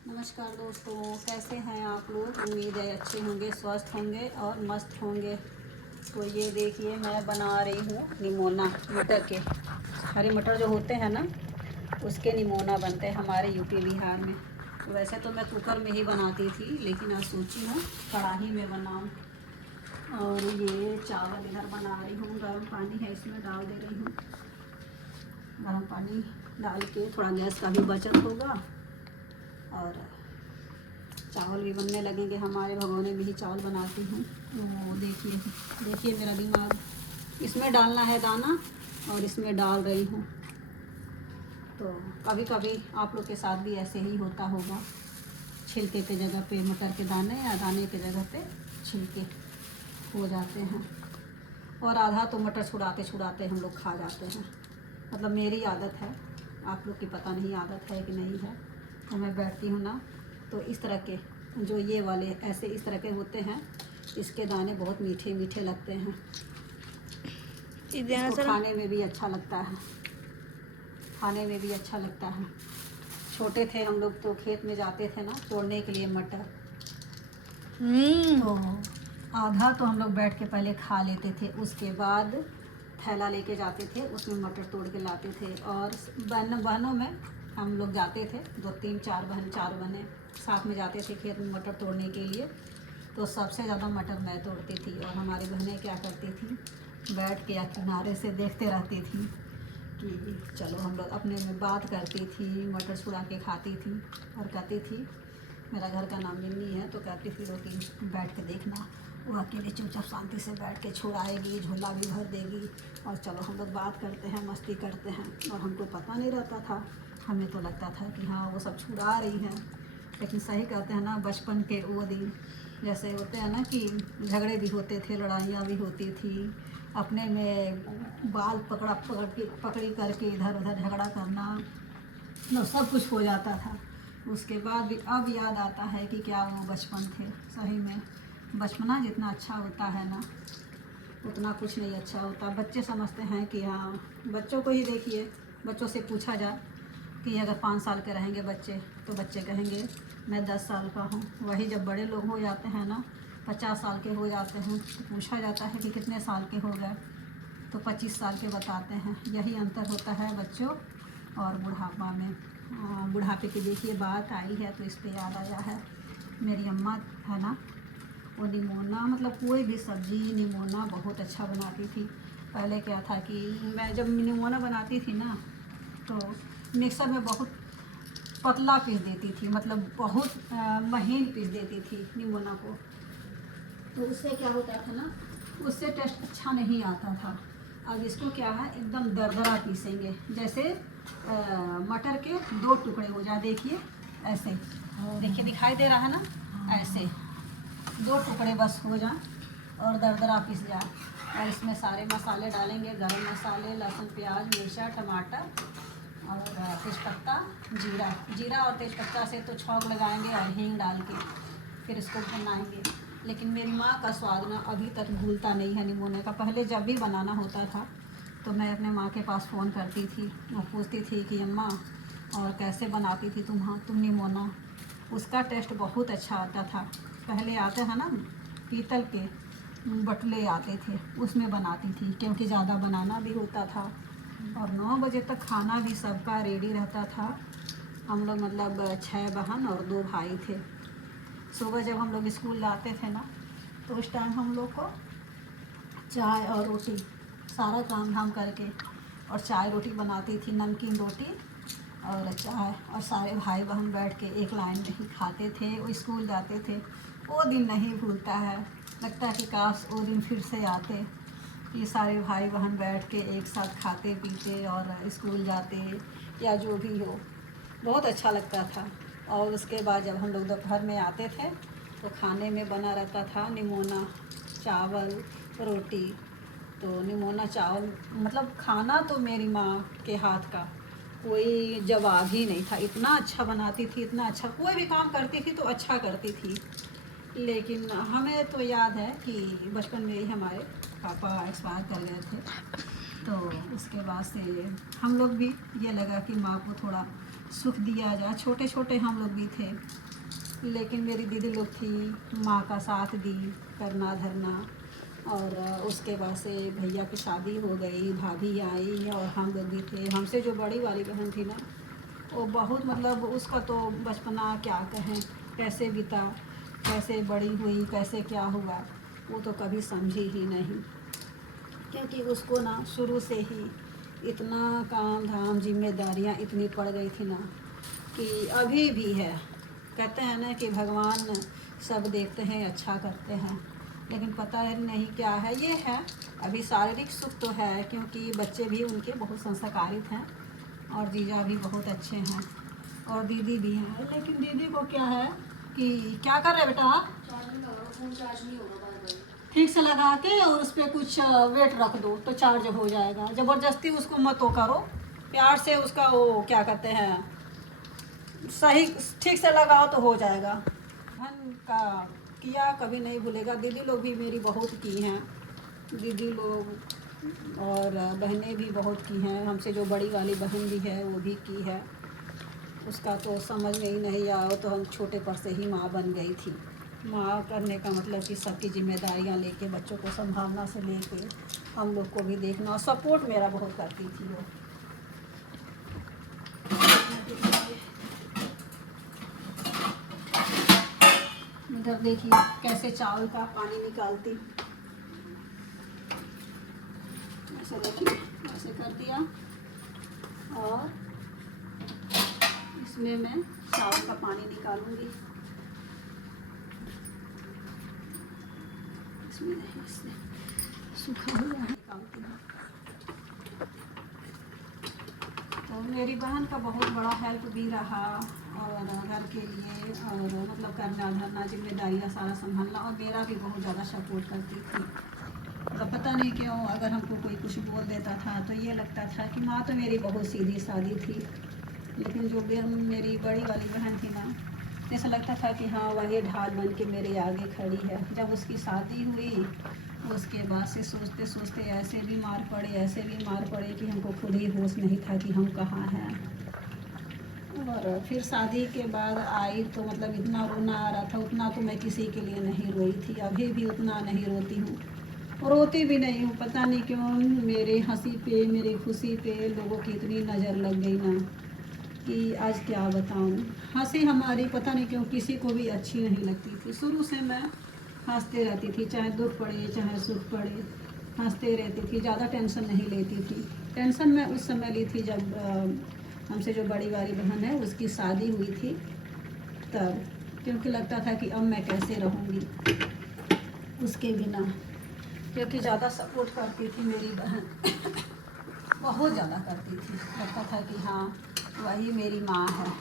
नमस्कार दोस्तों, कैसे हैं आप लोग। उम्मीद है अच्छे होंगे, स्वस्थ होंगे और मस्त होंगे। तो ये देखिए, मैं बना रही हूँ निमोना मटर के। हरे मटर जो होते हैं ना, उसके निमोना बनते हैं हमारे यूपी बिहार में। तो वैसे तो मैं कुकर में ही बनाती थी, लेकिन आज सोची हूँ कढ़ाई में बनाऊँ। और ये चावल इधर बना रही हूँ, गर्म पानी है इसमें डाल दे रही हूँ। गर्म पानी डाल के थोड़ा गैस का भी बचत होगा और चावल भी बनने लगेंगे। हमारे भगोने में ही चावल बनाती हूँ। तो देखिए देखिए मेरा दिमाग, इसमें डालना है दाना और इसमें डाल रही हूँ। तो कभी कभी आप लोग के साथ भी ऐसे ही होता होगा, छिलके के जगह पे मटर के दाने या दाने के जगह पे छिलके हो जाते हैं। और आधा तो मटर छुड़ाते छुड़ाते हम लोग खा जाते हैं। मतलब मेरी आदत है, आप लोग की पता नहीं आदत है कि नहीं है। तो मैं बैठती हूँ ना, तो इस तरह के जो ये वाले ऐसे इस तरह के होते हैं, इसके दाने बहुत मीठे मीठे लगते हैं। इसको खाने में भी अच्छा लगता है, खाने में भी अच्छा लगता है। छोटे थे हम लोग तो खेत में जाते थे ना तोड़ने के लिए मटर। तो आधा तो हम लोग बैठ के पहले खा लेते थे, उसके बाद थैला लेके जाते थे, उसमें मटर तोड़ के लाते थे। और बहनों में हम लोग जाते थे, 2 3 4 बहन, 4 बहनें साथ में जाते थे खेत में मटर तोड़ने के लिए। तो सबसे ज़्यादा मटर मैं तोड़ती थी और हमारी बहनें क्या करती थी, बैठ के या किनारे से देखते रहती थी कि चलो। हम लोग अपने में बात करती थी, मटर छुड़ा के खाती थी और कहती थी, मेरा घर का नाम मिन्नी है, तो कहती थी लोग कि बैठ के देखना, वो अकेले चुपचाप शांति से बैठ के छुड़ाएगी, झोला भी भर देगी और चलो हम लोग बात करते हैं, मस्ती करते हैं। और हमको पता नहीं रहता था, हमें तो लगता था कि हाँ वो सब छुड़ा रही हैं। लेकिन सही कहते हैं ना, बचपन के वो दिन जैसे होते हैं ना कि झगड़े भी होते थे, लड़ाइयाँ भी होती थी, अपने में बाल पकड़ी करके इधर उधर झगड़ा करना, मतलब सब कुछ हो जाता था। उसके बाद भी अब याद आता है कि क्या वो बचपन थे। सही में बचपना जितना अच्छा होता है ना, उतना कुछ नहीं अच्छा होता। बच्चे समझते हैं कि हाँ, बच्चों को ही देखिए, बच्चों से पूछा जाए कि अगर 5 साल के रहेंगे बच्चे, तो बच्चे कहेंगे मैं 10 साल का हूँ। वही जब बड़े लोग हो जाते हैं ना, 50 साल के हो जाते हैं, तो पूछा जाता है कि कितने साल के हो गए, तो 25 साल के बताते हैं। यही अंतर होता है बच्चों और बुढ़ापा में। बुढ़ापे की देखिए बात आई है तो इस पर याद आया है, मेरी अम्मा है ना, वो निमोना, मतलब कोई भी सब्ज़ी निमोना बहुत अच्छा बनाती थी। पहले क्या था कि मैं जब निमोना बनाती थी ना, तो मिक्सर में बहुत पतला पीस देती थी, मतलब बहुत महीन पीस देती थी निमोना को। तो उससे क्या होता था ना, उससे टेस्ट अच्छा नहीं आता था। अब इसको क्या है, एकदम दरदरा पीसेंगे, जैसे मटर के 2 टुकड़े हो जाए। देखिए ऐसे, देखिए दिखाई दे रहा है ना, ऐसे 2 टुकड़े बस हो जाए और दरदरा पीस जाए। और इसमें सारे मसाले डालेंगे, गरम मसाले, लहसुन, प्याज, मिर्चा, टमाटर और तेज़पत्ता, जीरा और तेज़पत्ता से तो छौंक लगाएंगे और हींग डाल के फिर इसको बनाएंगे। लेकिन मेरी माँ का स्वाद ना अभी तक भूलता नहीं है निमोने का। पहले जब भी बनाना होता था तो मैं अपने माँ के पास फ़ोन करती थी और पूछती थी कि अम्मा, और कैसे बनाती थी तुम निमोना। उसका टेस्ट बहुत अच्छा आता था। पहले आते हैं ना पीतल के बटले आते थे, उसमें बनाती थी, क्योंकि ज़्यादा बनाना भी होता था और 9 बजे तक खाना भी सबका रेडी रहता था। हम लोग मतलब 6 बहन और 2 भाई थे। सुबह जब हम लोग स्कूल जाते थे ना, तो उस टाइम हम लोग को चाय और रोटी, सारा काम धाम करके, और चाय रोटी बनाती थी, नमकीन रोटी और चाय, और सारे भाई बहन बैठ के एक लाइन में ही खाते थे, वो स्कूल जाते थे। वो दिन नहीं भूलता है, लगता है कि काश वो दिन फिर से आते। ये सारे भाई बहन बैठ के एक साथ खाते पीते और स्कूल जाते, या जो भी हो, बहुत अच्छा लगता था। और उसके बाद जब हम लोग दोपहर में आते थे तो खाने में बना रहता था निमोना, चावल, रोटी। तो निमोना चावल, मतलब खाना तो मेरी माँ के हाथ का कोई जवाब ही नहीं था। इतना अच्छा बनाती थी, इतना अच्छा, कोई भी काम करती थी तो अच्छा करती थी। लेकिन हमें तो याद है कि बचपन में ही हमारे पापा एक्सपायर कर गए थे, तो उसके बाद से हम लोग भी ये लगा कि माँ को थोड़ा सुख दिया जाए। छोटे छोटे हम लोग भी थे, लेकिन मेरी दीदी लोग थी, माँ का साथ दी करना धरना। और उसके बाद से भैया की शादी हो गई, भाभी आई और हम लोग भी थे। हमसे जो बड़ी वाली बहन थी ना, वो बहुत मतलब उसका तो बचपना क्या कहें, कैसे बीता, कैसे बड़ी हुई, कैसे क्या हुआ, वो तो कभी समझी ही नहीं। क्योंकि उसको ना शुरू से ही इतना काम धाम जिम्मेदारियां इतनी पड़ गई थी ना, कि अभी भी है। कहते हैं ना कि भगवान सब देखते हैं, अच्छा करते हैं, लेकिन पता नहीं क्या है। ये है अभी शारीरिक सुख तो है, क्योंकि बच्चे भी उनके बहुत संस्कारित हैं और जीजा भी बहुत अच्छे हैं और दीदी भी हैं। लेकिन दीदी को क्या है कि क्या कर रहे बेटा आप? फोन चार्ज नहीं होगा बार बार। ठीक से लगा के और उस पर कुछ वेट रख दो तो चार्ज हो जाएगा। ज़बरदस्ती उसको मत वो करो, प्यार से उसका वो क्या कहते हैं, सही ठीक से लगाओ तो हो जाएगा। बहन का किया कभी नहीं भूलेगा। दीदी लोग भी मेरी बहुत की हैं, दीदी लोग और बहनें भी बहुत की हैं। हमसे जो बड़ी वाली बहन भी है वो भी की है। उसका तो समझ में ही नहीं आया, तो हम छोटे पर से ही माँ बन गई थी। माँ करने का मतलब कि सबकी जिम्मेदारियाँ लेके, बच्चों को संभालना से लेके हम लोग को भी देखना, और सपोर्ट मेरा बहुत करती थी वो। इधर देखिए कैसे चावल का पानी निकालती, ऐसे देखिए, ऐसे कर दिया और इसमें मैं चावल का पानी निकालूंगी। इसमें नहीं, इससे सूखा हुआ निकालती हूँ। तो मेरी बहन का बहुत बड़ा हेल्प भी रहा, और घर के लिए और मतलब करना धरना, जिम्मेदारियाँ सारा संभालना, और मेरा भी बहुत ज़्यादा सपोर्ट करती थी। तो पता नहीं क्यों अगर हमको कोई कुछ बोल देता था तो ये लगता था कि माँ तो मेरी बहुत सीधी सादी थी, लेकिन जो मेरी बड़ी वाली बहन थी ना, ऐसा लगता था कि हाँ वही ढाल बन के मेरे आगे खड़ी है। जब उसकी शादी हुई उसके बाद से सोचते सोचते ऐसे भी मार पड़े, ऐसे भी मार पड़े कि हमको खुद ही होश नहीं था कि हम कहाँ हैं। और फिर शादी के बाद आई तो मतलब इतना रोना आ रहा था, उतना तो मैं किसी के लिए नहीं रोई थी, अभी भी उतना नहीं रोती हूँ, रोती भी नहीं हूँ। पता नहीं क्यों मेरे हंसी पे, मेरी खुशी पे लोगों की इतनी नज़र लग गई ना कि आज क्या बताऊँ। हंसी हमारी पता नहीं क्यों किसी को भी अच्छी नहीं लगती थी। शुरू से मैं हंसते रहती थी, चाहे दुख पड़े चाहे सुख पड़े, हंसते रहती थी, ज़्यादा टेंशन नहीं लेती थी। टेंशन मैं उस समय ली थी जब हमसे जो बड़ी वाली बहन है उसकी शादी हुई थी तब, क्योंकि लगता था कि अब मैं कैसे रहूँगी उसके बिना। क्योंकि ज़्यादा सपोर्ट करती थी मेरी बहन, बहुत ज़्यादा करती थी, लगता था कि हाँ वही मेरी माँ है।